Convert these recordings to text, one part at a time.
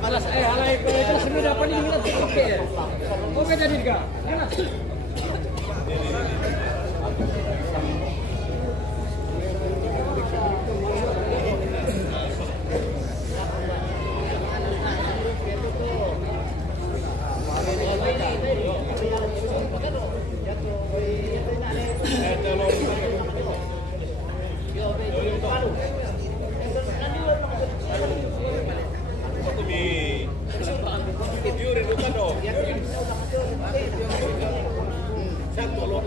Alas, alay ko ito sunod apa ni minat oke. Oke jadi ka. Satu lo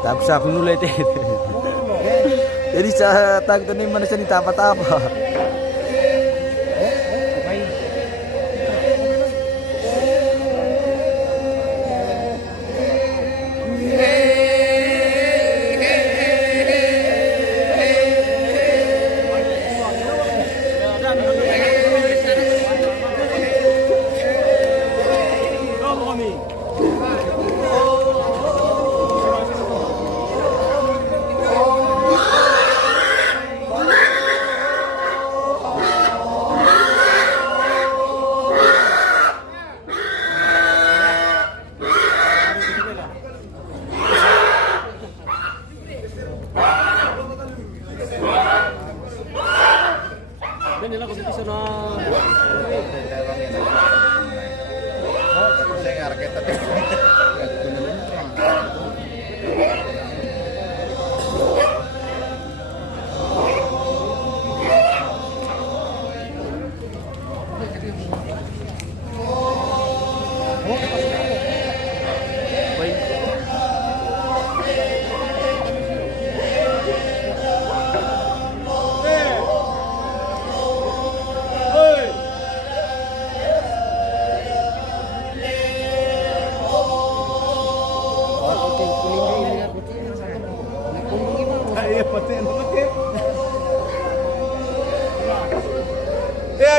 Tapos sa akin ulit eh. Jadi sa tag to ni man siya ni tapa-tapa.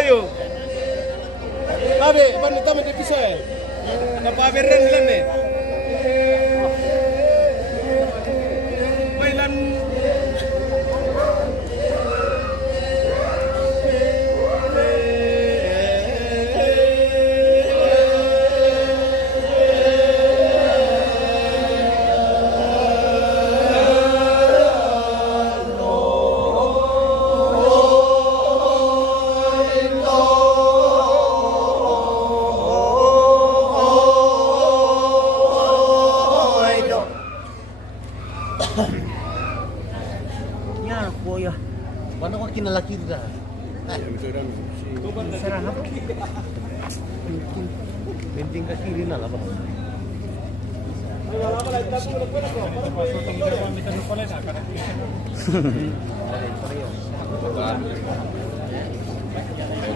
Ayo. Abe, pan tama di piso eh. Napaberan lang eh. Bailan. Yan po ya. Paano ka kinalaki na? Sarang apa? Penting ka kiri na ba?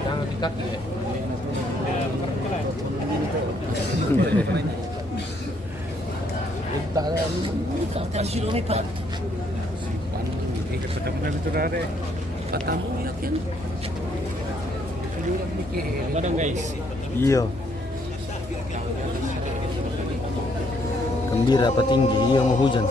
Jangan di kaki ya. Iya. Gembira apa tinggi? Iya mau hujan.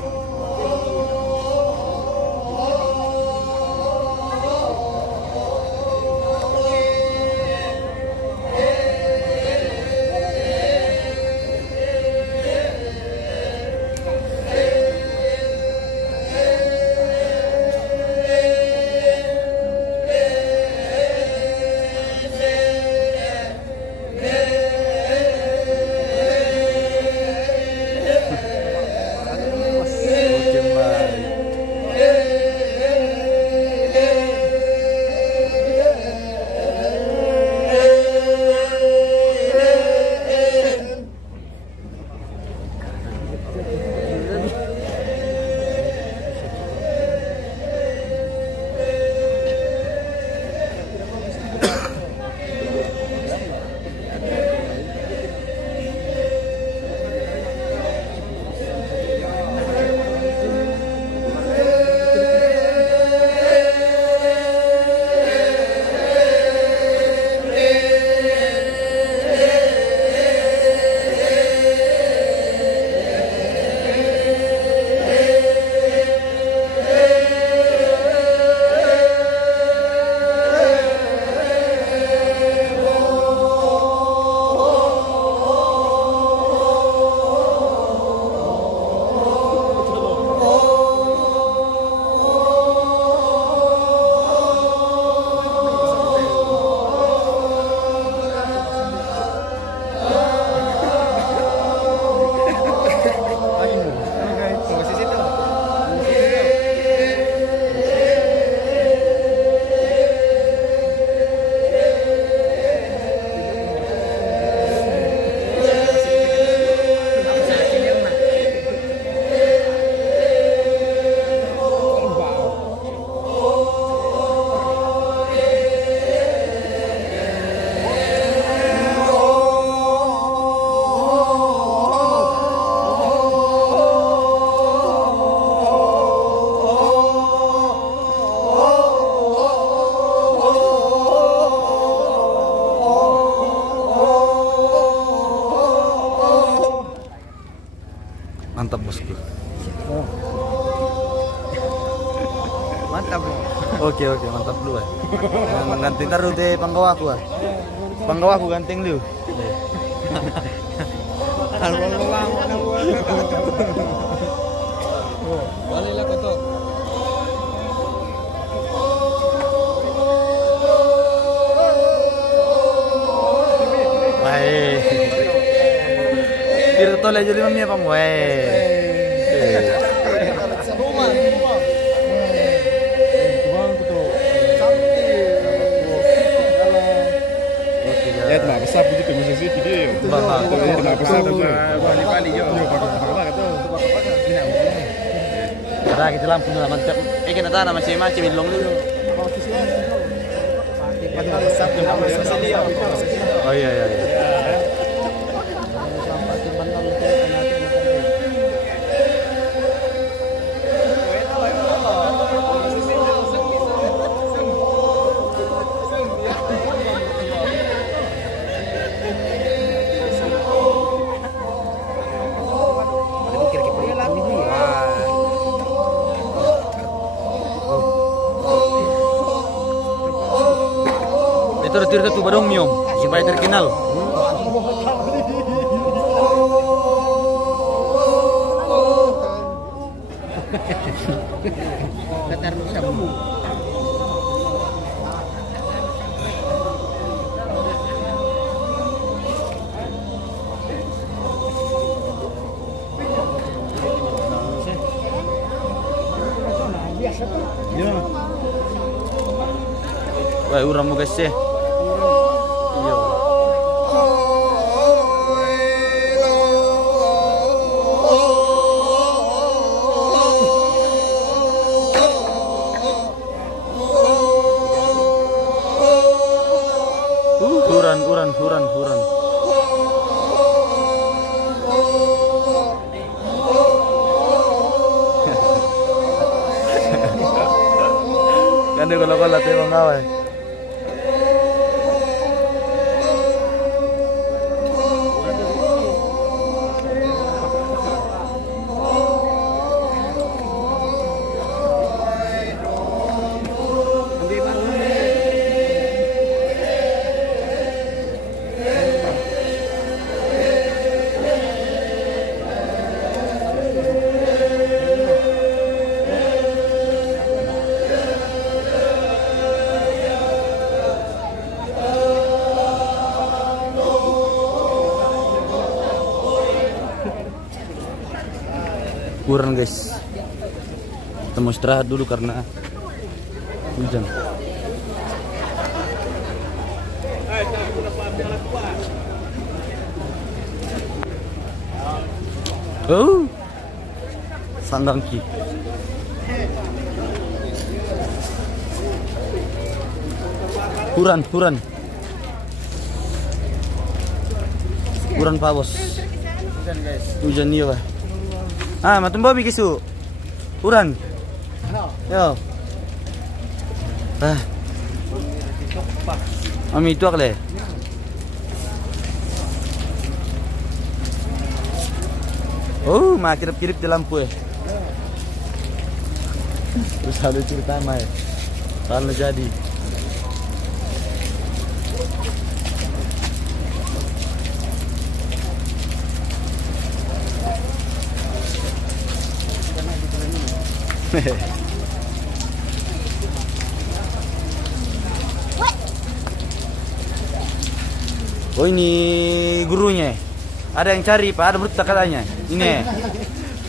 Mantap bosku. Mantap bro. Oke mantap lu ah. Yang ganting taruh di panggawa aku ah. Panggawa aku ganting lu. Balik lah kau tu. Baik. Kira toleh jadi mami apa Ya, tak besar begitu musisi video. Tak besar balik je. Ada kita lampu lah mantap. Kita tak nama macam ilong dulu. Oh iya. Itu retir tu barong miom supaya terkenal. Katar sabu. Wah, urang mo guys eh. Iya. Huran. Kan dia kalau tuh bang kawai. Kurang guys, kita mau istirahat dulu karena hujan. Oh, sanggangki. Huran Pak Bos. Hujan guys. Hujan iya Pak. Ah, matum babi kisu. Uran. Yo. Ah. Ami itu akle. Oh, mak kirip-kirip di lampu ya. Terus ada cerita mah ya. Kalau jadi. Oh ini gurunya. Ada yang cari Pak, ada berita katanya. Ini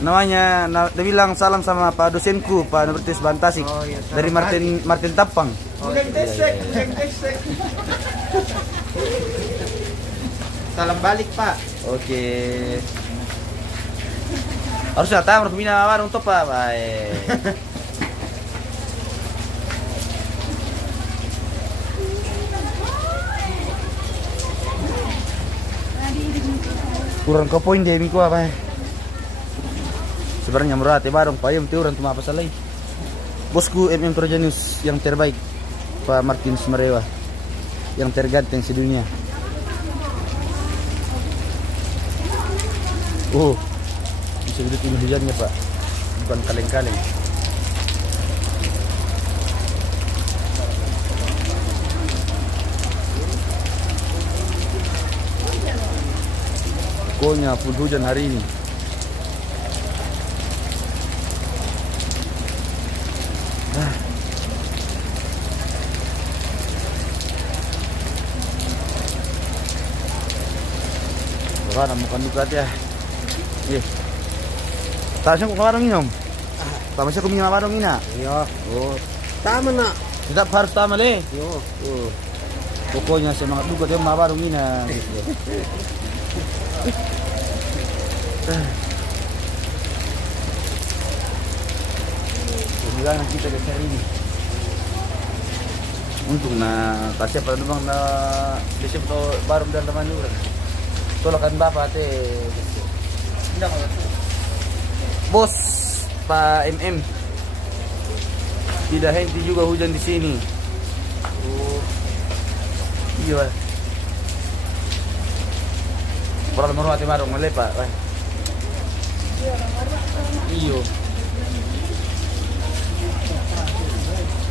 namanya, dia bilang salam sama Pak dosenku Pak Nobertus Bantasik dari Martin Tapang. Salam balik Pak. Oke. Harusnya tahu harus bina warung top Pak. Baik. Kurang ke poin dia minggu apa? Sebenarnya murah barong Pak, yang orang cuma apa salah. Bosku MM Trojanius yang terbaik Pak Martin Smerewa, yang terganteng sedunia. segede ini hujannya Pak, bukan kaleng-kaleng. Pokoknya full hujan hari ini. Wah, namukan diklat ya. Iya. Tasnya kok warung minum? Tamasnya kok minum warung ina? Iya. Oh, Tama na. tetap harus tamal eh. Yo. Oh. Pokoknya semangat juga dia mau warung ina. Gitu. Perjalanan kita ke hari ini. Untuk kasih pada bang na besok to baru dan teman orang. Tolakan bapak teh. Bos Pak MM. Tidak henti juga hujan di sini. Oh. Iya. Orang merwati marung melepak. Iyo.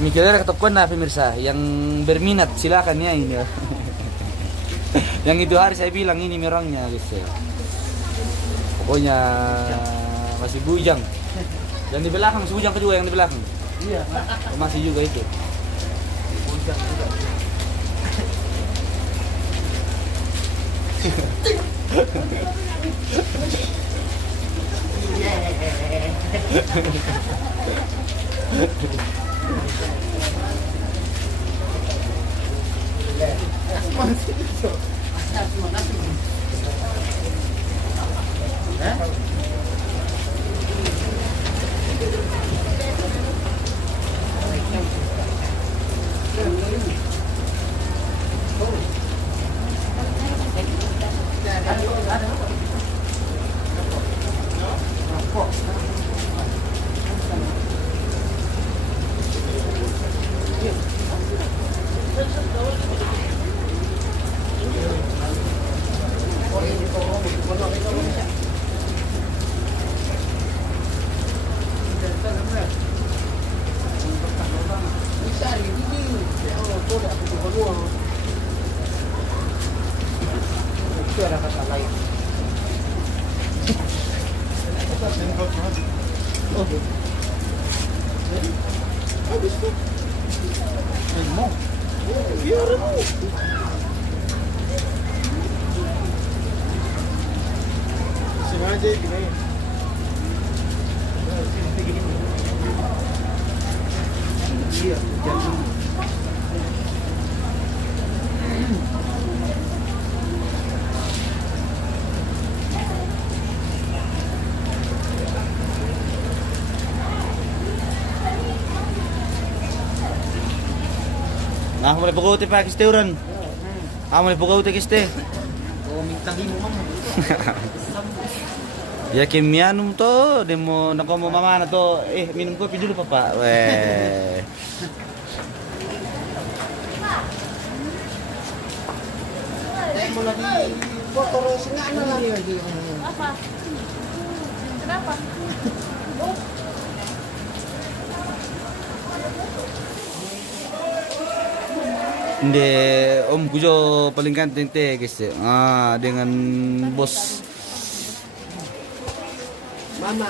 Mikirnya ketekuan lah pemirsa. Yang berminat silakan ya ini. Yang itu hari saya bilang ini merangnya gitu. Pokoknya masih bujang. Yang di belakang masih bujang kedua yang di belakang. Iya. Masih juga itu. Bujang juga. Sengaja gini. Iya, jadi Nah, mulai pukul ti Pak Kiste uran. Mulai pukul ti Kiste. oh minta minum mama. Ya kimianum to, demo nako mo mama na to. Minum kopi dulu Papa. Weh. Saya mau lagi kotor sengaja lagi. Apa? Kenapa? Hindi, Om Kujo paling ganteng teh guys. Dengan bos. Mama.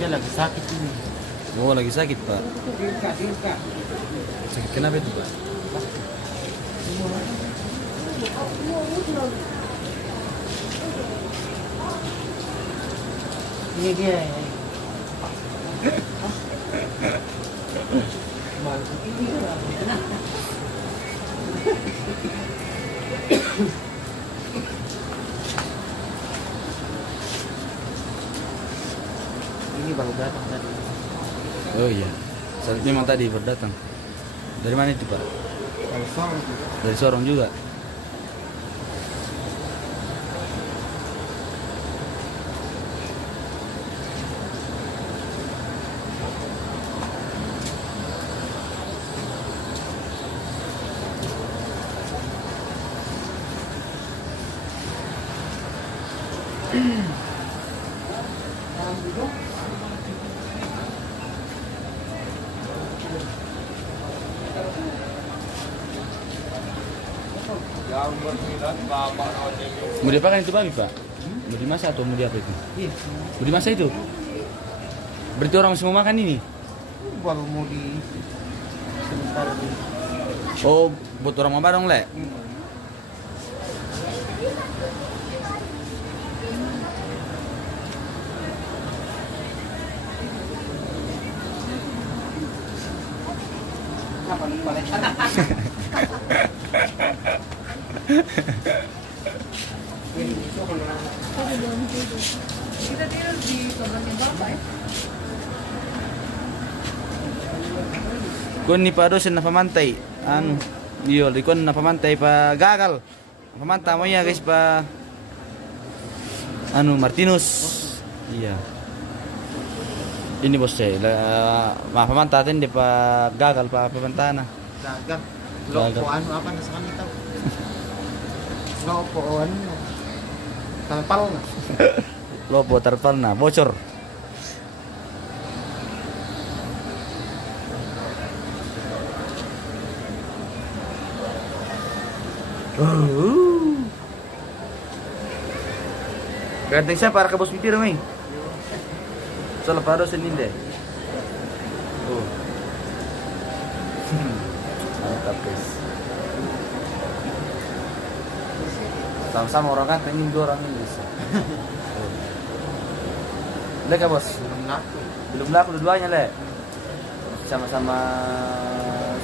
Dia lagi sakit ini. Oh, lagi sakit, Pak. Sakit kenapa itu, Pak? Ini dia. Ini baru datang tadi. Oh iya. Memang tadi berdatang. Dari mana itu, Pak? Dari Sorong. Dari Sorong juga. Mau diapakan itu babi, Pak? Mau dimasak atau mau diapa itu? Iya. Mau dimasak itu? Berarti orang semua makan ini? Baru mau di sebentar di. Oh, buat orang mau bareng, Le? Apa nih paling? Kita tidur di kamarnya Bapak ya. Kun ni pa dosen na pamantay. Iyo, di kun na pamantay pa gagal. Pamanta mo ya guys pa Martinus. Iya. Ini bos saya, pamanta atin di pa gagal pa pamantana. Dagang. Lopo apa nasa kami tau? Lopo talpal na. Lopo terpal na, bocor. Ganteng siya para ka bos mitir may. So lapado sa ninde. Oh. Mantap guys. Sama-sama orang ganteng ini dua orang ini. Le ka bos? Belum laku. Belum laku dua-duanya le. Sama-sama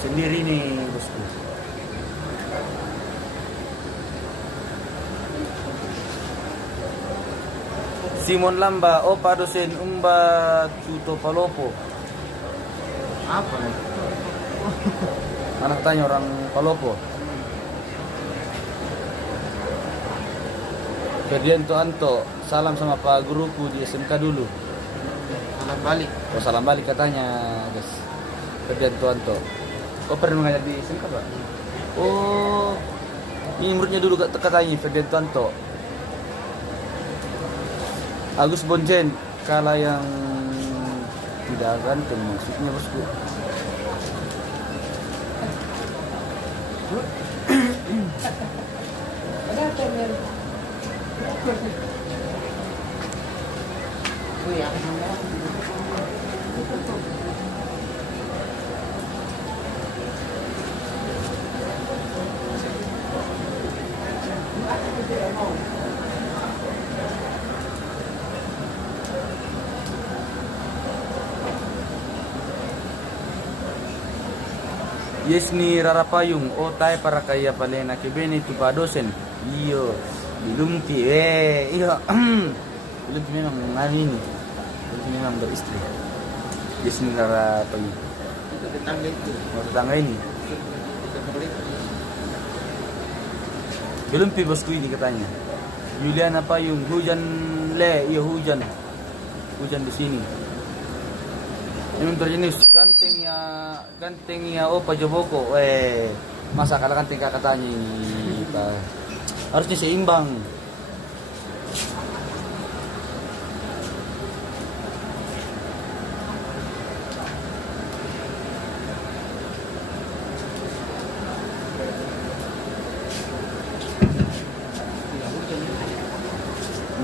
sendiri nih bosku. Simon Lamba, Opa dosen Umba Cuto Palopo. Apa nih? Anak tanya orang Palopo. Ferdianto Anto, salam sama Pak Guruku di SMK dulu. Salam balik. Oh salam balik katanya guys. Ferdianto Anto. Oh pernah mengajar di SMK Pak? Oh ini muridnya dulu katanya Ferdianto Anto. Agus Bonjen, kala yang tidak ganteng maksudnya bosku. Wih, aku Yes ni Rarapayung, o tayo para kaya palena kibeni tu padosen. Iyo, dilumpi iyo. Dilumpi memang ini. Dilumpi memang beristri. Yes ni Rarapayung. itu tetangga itu. Tetangga ini. Dilumpi bosku ini katanya. Juliana Payung, hujan le, iya hujan. Hujan di sini. Ini terjenis gantengnya Opa Joboko. Masa kalah ganteng katanya ini Pak. Harusnya seimbang.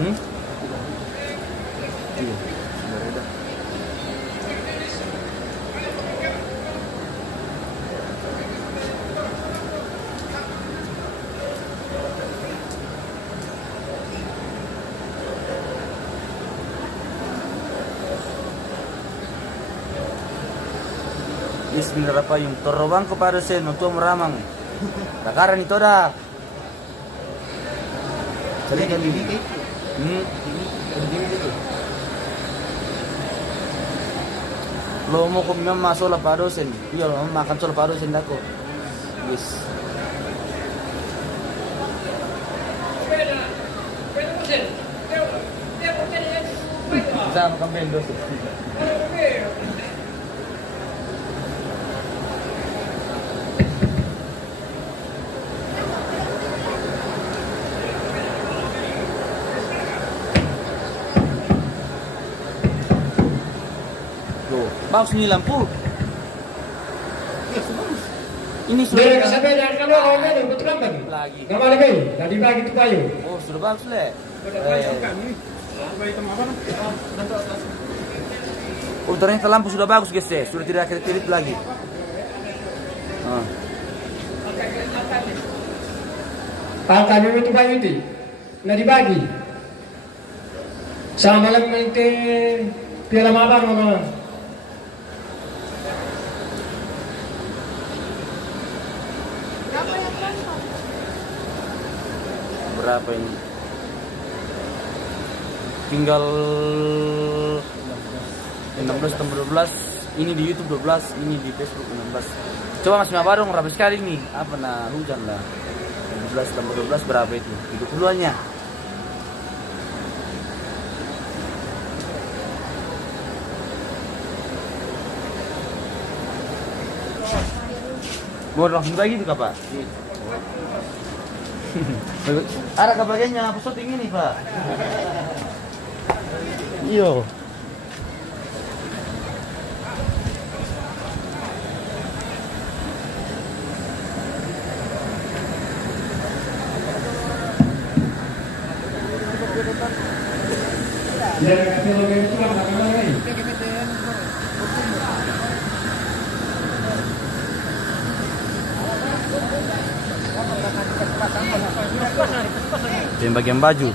Iya. Bismillah apa yung torobang ko para sa no to maramang. Lakaran ito da. Tadi kan ini kayak lo mau kami masuk lah Pak dosen. Iya, lo makan soal Pak dosen aku. Yes. Kita makan bendos. Tuh, bagus nih lampu. Ini sudah Dia kasih beda kalau orang ini betul kan bagi. lagi. Gak boleh bagi. Tadi bagi tu payu. Oh, sudah bagus le. Oh, ternyata lampu sudah bagus guys ya. Sudah tidak kedip lagi. Ah. Angkat dulu tu payu itu. Nah dibagi. Sama lang nanti piala mabar mana. Berapa ini? Tinggal 16 tambah 12. Ini di YouTube 12, ini di Facebook 16. Coba Mas Mabarong berapa sekali nih? Apa nah hujan lah. 12 tambah 12 berapa itu? 30-annya. Mau langsung bagi itu Pak? Ada kebagiannya apa syuting ini Pak? Iyo. Dia kasih logo itu lah mana lagi. Yang bagian baju.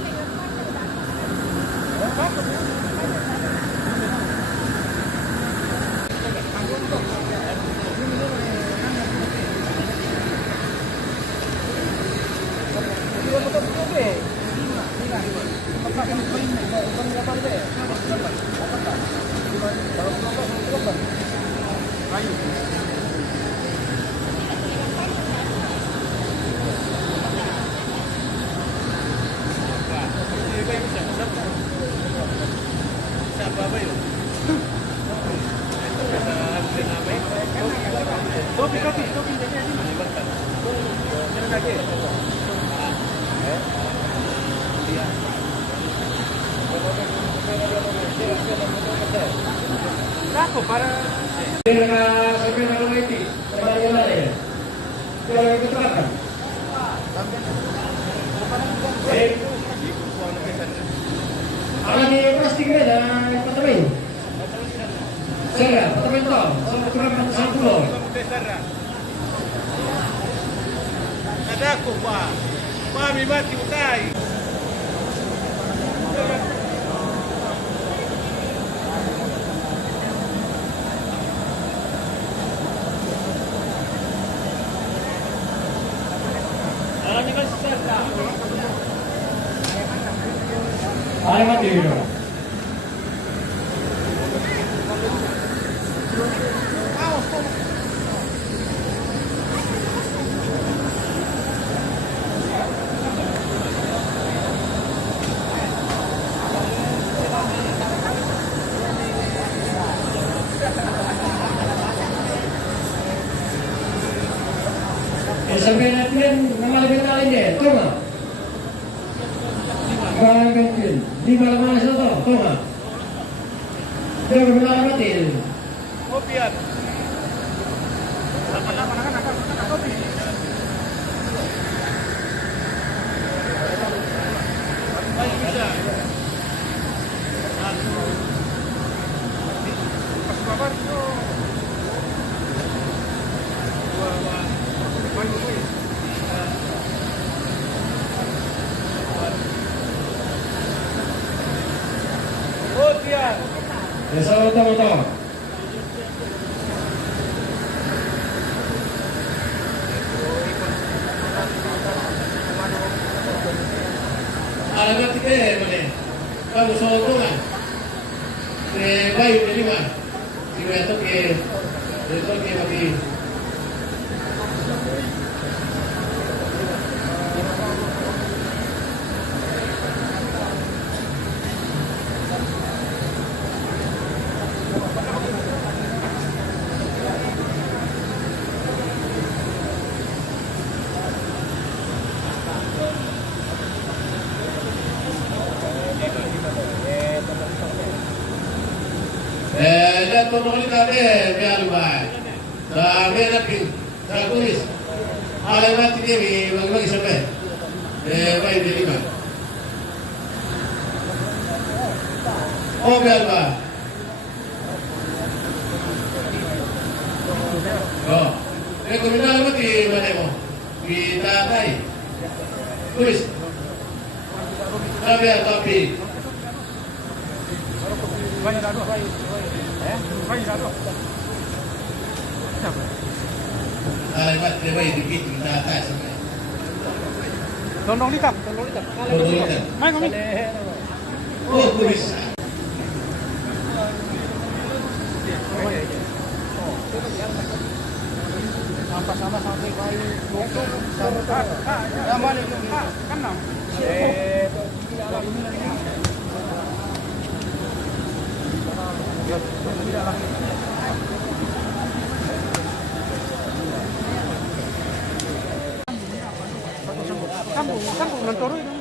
Dia sampai malam itu. Kembali ya. Dia itu apa? Alam ini pasti kena patrin. Saya patrin tahu. Sampai kurang 10. Ada aku Pak. Mami mati utai. Alamat dulu. Sampai nanti nama lebih kenalin deh, tuh nggak? Barang penting di mana-mana saja, tuh nggak? Dia berbicara mati. Kopian. Desa utama-utama. Alamat kita mana? Kamu sokongan. Baik dari mana? Itu ke mati. Dan pemerintah biar baik. Biar nanti saya tulis alamat ini bagi sampai baik dari mana? Oh biar baik. Oh, rekomendasi alamat di mana mo? Kita tahu. Tulis. Tapi. Alamat terbaik dikit kita atas. Tolong ditap. Main kami. Oh, tulis. Sama-sama sampai kali bongkar. Kan nam. Kampung Lantoro itu. 2,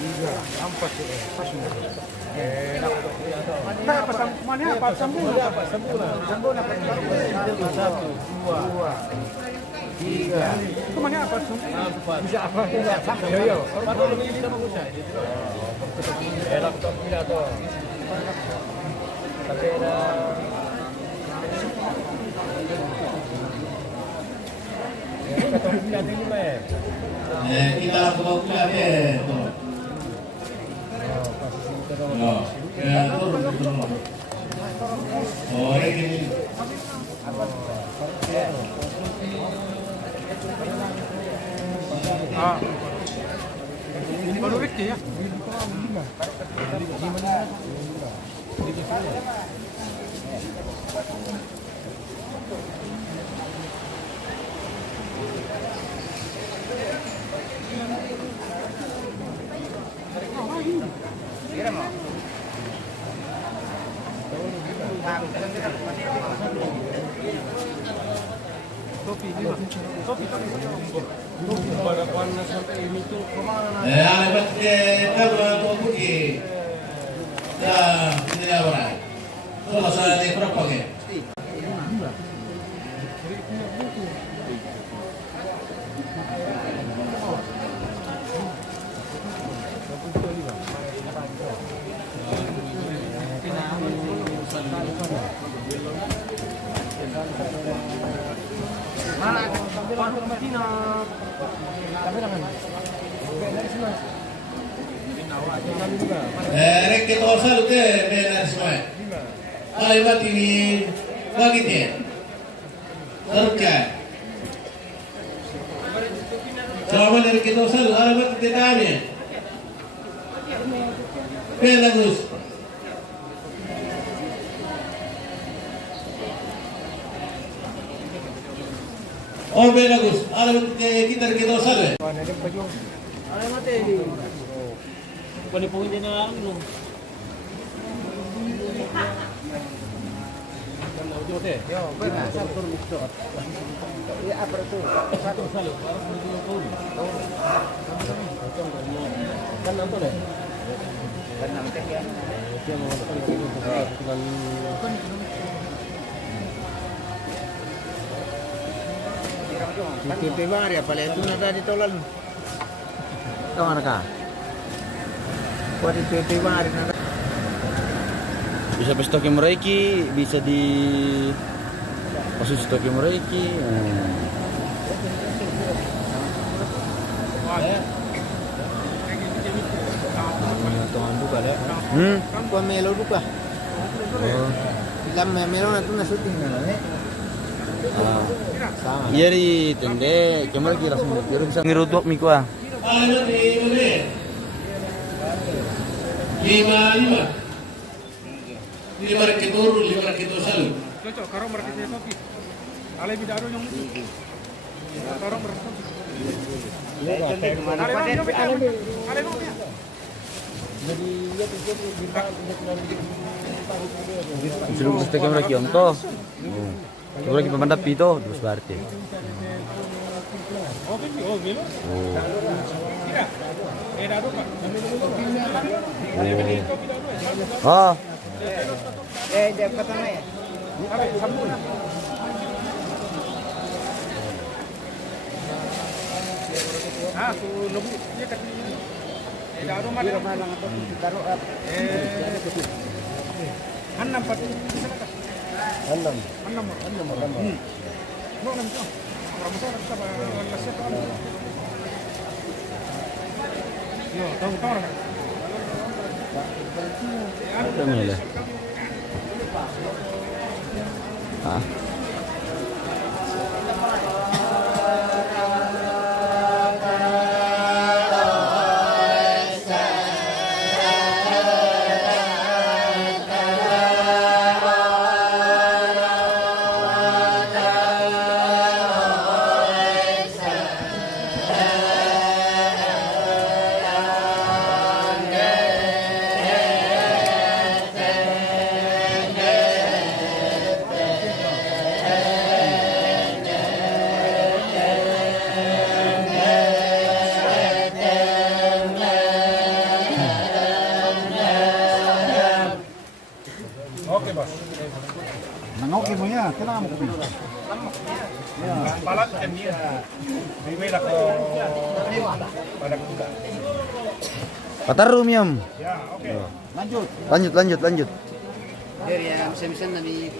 3, 4 pas semua. Nah, apa mana apa sambung? Sambung apa? 1, 2, 3. Itu mana apa sambung? Bisa apa? Ya ya. Baru lebih bisa bagus ya. Laptop tidak tuh. Tapi ada Kita lakukan deh. Oh, ini. Ini baru rek ya. Alamat kita pergi. Dah, tidak orang. Kalau saya di berapa ke? Rek kita usah lu deh benar semua. Alamat ini bagi dia. Terkait. Coba dari kita usah alamat kita kami. Bagus. Oh bagus. Alamat kita usah. Alamat ini. Pwede po hindi na ano. Yo, benar. Ya, apa itu? Satu. Kan apa deh? Kan nanti ya. Dia mau dengan Itu tiba ya, pala itu na tadi tolan. Tahu mana kah? Kuat itu tiba hari na. Bisa stokin mereka, bisa di posisi stokin mereka. Tuhan buka dah. Kuat melo buka. Oh. Lam melo na tu na shooting na eh. Iya di tende, cuma lagi langsung kirim bisa ngerutuk miku ah. Ano ni ulit? 55. 5 rakituro, 5 rakitosal. Cocok, karo marketnya topi. Alay bidaro yung karo market. Sudah kita kamera kionto. Coba lagi pemandap itu terus berarti. Oh. Jabatan ya. Aku lebih dia kata daro mana atau daro enam pat enam no enam tuh orang saya kita balasnya tuh no tahu orang Mana? Ah. Oke, Bos. Nangoki mo ya, kailangan mo kumain. Balat kan dia. Bibir ako pada kuda. Patarum yam. Ya, oke. Lanjut. Lanjut. Dari ya bisa-bisa nanti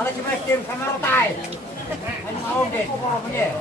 Kalau cuma tim sama tai. Mau deh, mau punya.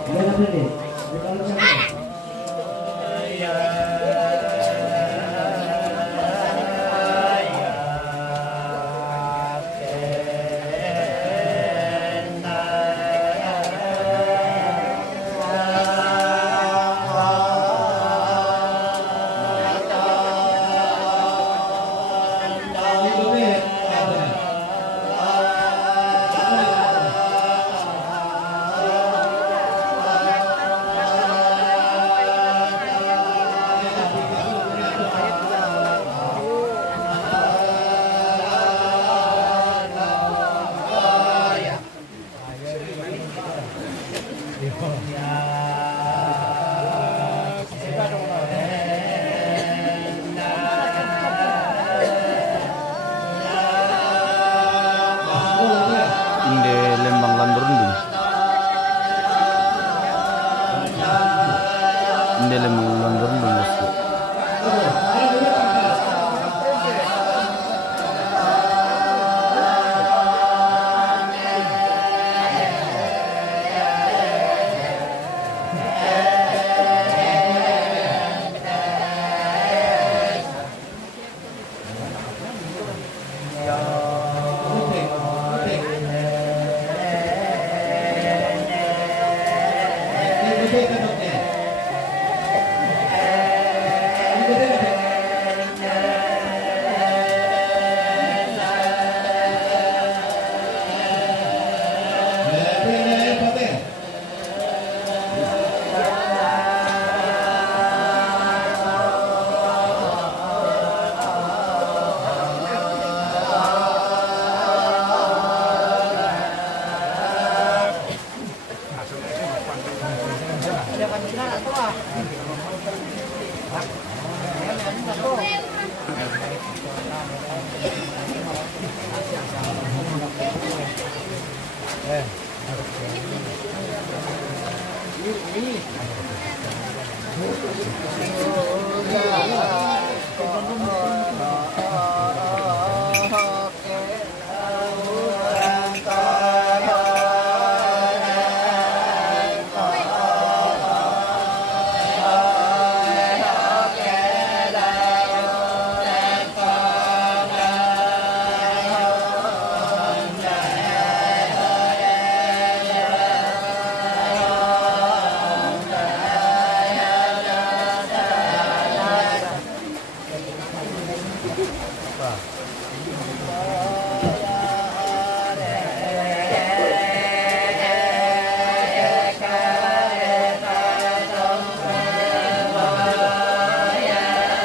inde Lembang Landorundung. Inde Lembang Landorundung bosku.